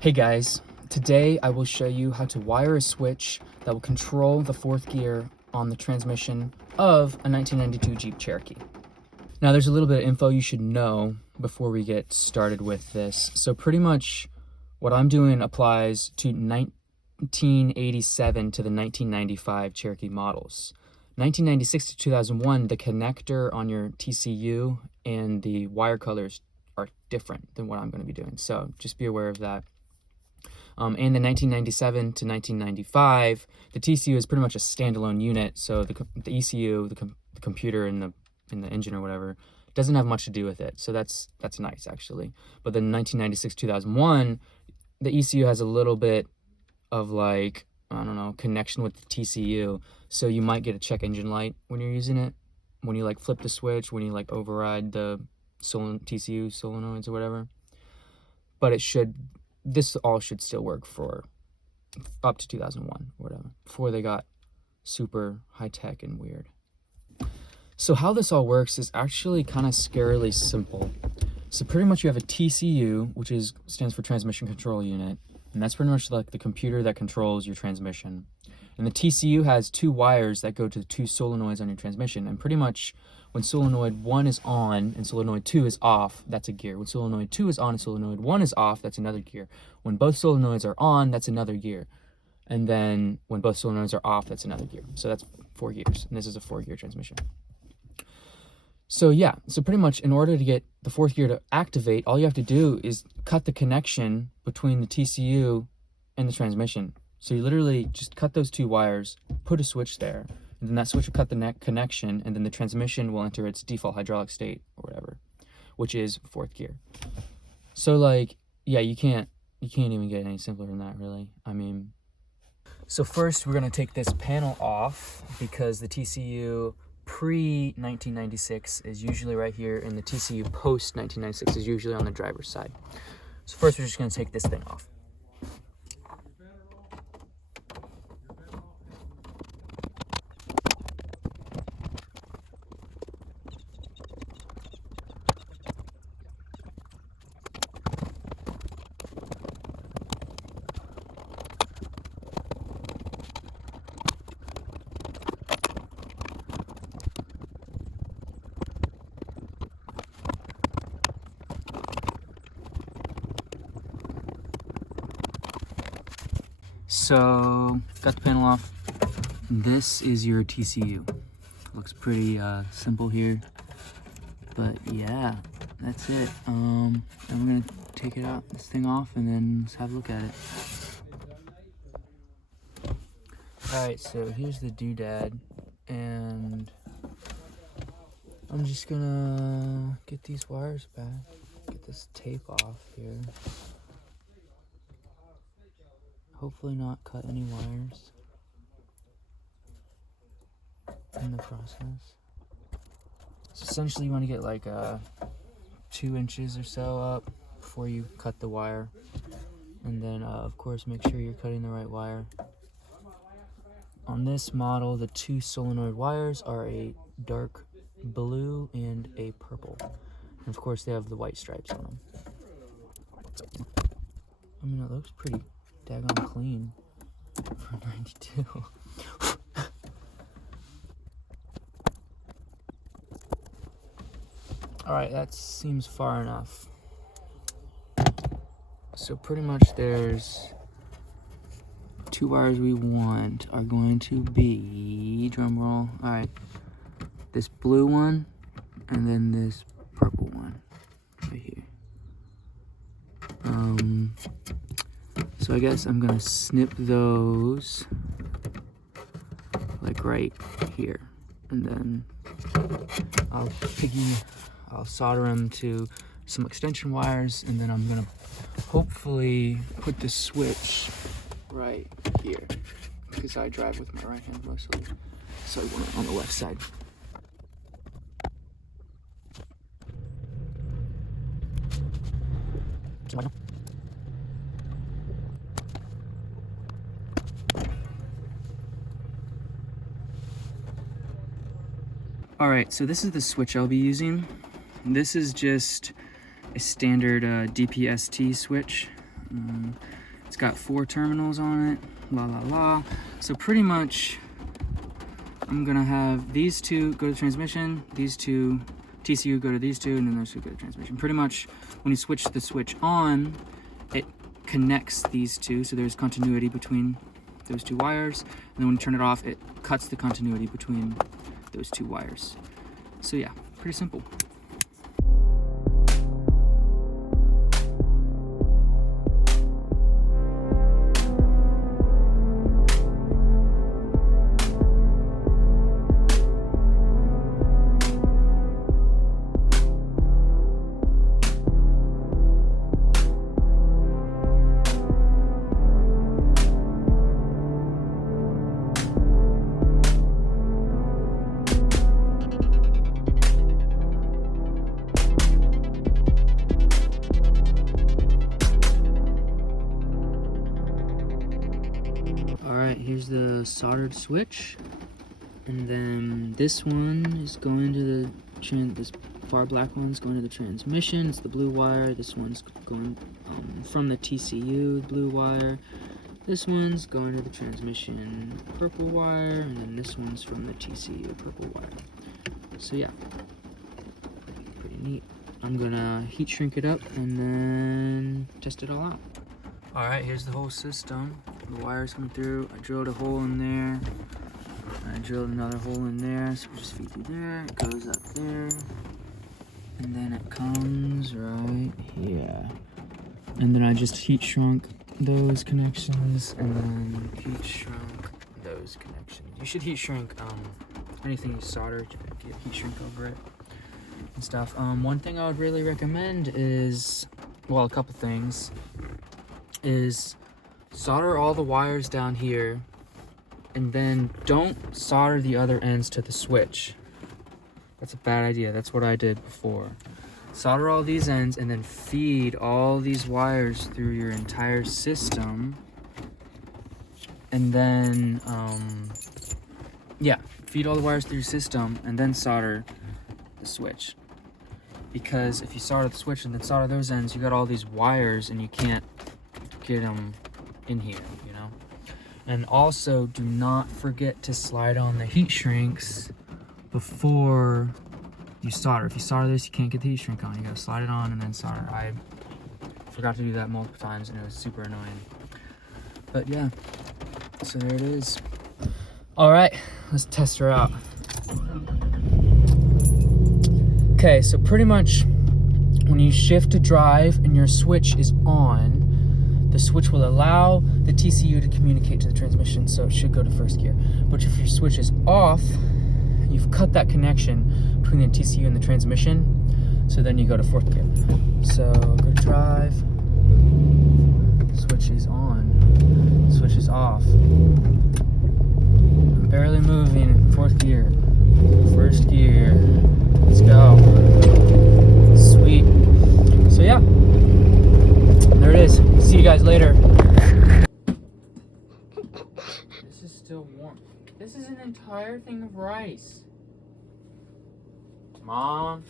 Hey guys, today I will show you how to wire a switch that will control the fourth gear on the transmission of a 1992 Jeep Cherokee. Now there's a little bit of info you should know before we get started with this. So pretty much what I'm doing applies to 1987 to the 1995 Cherokee models. 1996 to 2001, the connector on your TCU and the wire colors are different than what I'm going to be doing. So just be aware of that. And the 1997 to 1995, the TCU is pretty much a standalone unit. So the ECU, the computer in the engine or whatever, doesn't have much to do with it. So that's nice actually. But then 1996 2001, the ECU has a little bit of like, I don't know, connection with the TCU. So you might get a check engine light when you're using it, when you like flip the switch, when you like override the TCU solenoids or whatever. But this all should still work for up to 2001 or whatever, before they got super high tech and weird. So how this all works is actually kind of scarily simple. So pretty much you have a TCU, which stands for Transmission Control Unit, and that's pretty much like the computer that controls your transmission. And the TCU has two wires that go to the two solenoids on your transmission, and pretty much when solenoid 1 is on and solenoid 2 is off, that's a gear. When solenoid 2 is on and solenoid 1 is off, that's another gear. When both solenoids are on, that's another gear. And then when both solenoids are off, that's another gear. So that's 4 gears, and this is a 4-gear transmission. So yeah, so pretty much in order to get the fourth gear to activate, all you have to do is cut the connection between the TCU and the transmission. So you literally just cut those two wires, put a switch there, and then that switch will cut the connection, and then the transmission will enter its default hydraulic state or whatever, which is fourth gear. So like, yeah, you can't even get any simpler than that, really. I mean, so first we're gonna take this panel off because the TCU pre-1996 is usually right here, and the TCU post-1996 is usually on the driver's side. So first we're just gonna take this thing off. So, got the panel off. This is your TCU. Looks pretty simple here, but yeah, that's it. And we're gonna take this thing off, and then let's have a look at it. All right, so here's the doodad, and I'm just gonna get these wires back, get this tape off here. Hopefully not cut any wires in the process. So essentially you want to get like 2 inches or so up before you cut the wire. And then of course make sure you're cutting the right wire. On this model, the 2 solenoid wires are a dark blue and a purple. And of course they have the white stripes on them. I mean, it looks pretty daggone clean for 92. Alright, that seems far enough. So pretty much there's 2 wires we want are going to be, drum roll, alright, this blue one and then this purple one right here. So I guess I'm gonna snip those like right here, and then I'll solder them to some extension wires, and then I'm gonna hopefully put the switch right here because I drive with my right hand mostly, so I want it on the left side. Alright, so this is the switch I'll be using. This is just a standard DPST switch. It's got 4 terminals on it, la la la. So pretty much, I'm gonna have these 2 go to transmission, these 2 TCU go to these 2, and then those 2 go to transmission. Pretty much, when you switch the switch on, it connects these 2, so there's continuity between those 2 wires. And then when you turn it off, it cuts the continuity between those 2 wires. So yeah, pretty simple. Alright, here's the soldered switch, and then this one is going to the this far black one's going to the transmission. It's the blue wire. This one's going from the TCU, blue wire. This one's going to the transmission, purple wire, and then this one's from the TCU, purple wire. So yeah, pretty neat. I'm gonna heat shrink it up and then test it all out. Alright, here's the whole system. The wires come through. I drilled a hole in there. I drilled another hole in there. So we just feed through there. It goes up there. And then it comes right here. And then I just heat shrunk those connections and then heat shrunk those connections. You should heat shrink anything you solder, get heat shrink over it and stuff. One thing I would really recommend is, well, a couple things, is solder all the wires down here and then don't solder the other ends to the switch. That's a bad idea. That's what I did before. Solder all these ends and then feed all these wires through your entire system. And then, yeah, feed all the wires through your system and then solder the switch. Because if you solder the switch and then solder those ends, you got all these wires and you can't get them in here, you know? And also, do not forget to slide on the heat shrinks before you solder. If you solder this, you can't get the heat shrink on. You gotta slide it on and then solder. I forgot to do that multiple times and it was super annoying. But yeah, so there it is. All right, let's test her out. Okay, so pretty much when you shift to drive and your switch is on, the switch will allow the TCU to communicate to the transmission, so it should go to first gear. But if your switch is off, you've cut that connection between the TCU and the transmission, so then you go to fourth gear. So go to drive, switch is on, switch is off. I'm barely moving, fourth gear, first gear, let's go. Sweet. So yeah, there it is. See you guys later. This is still warm. This is an entire thing of rice. Mom.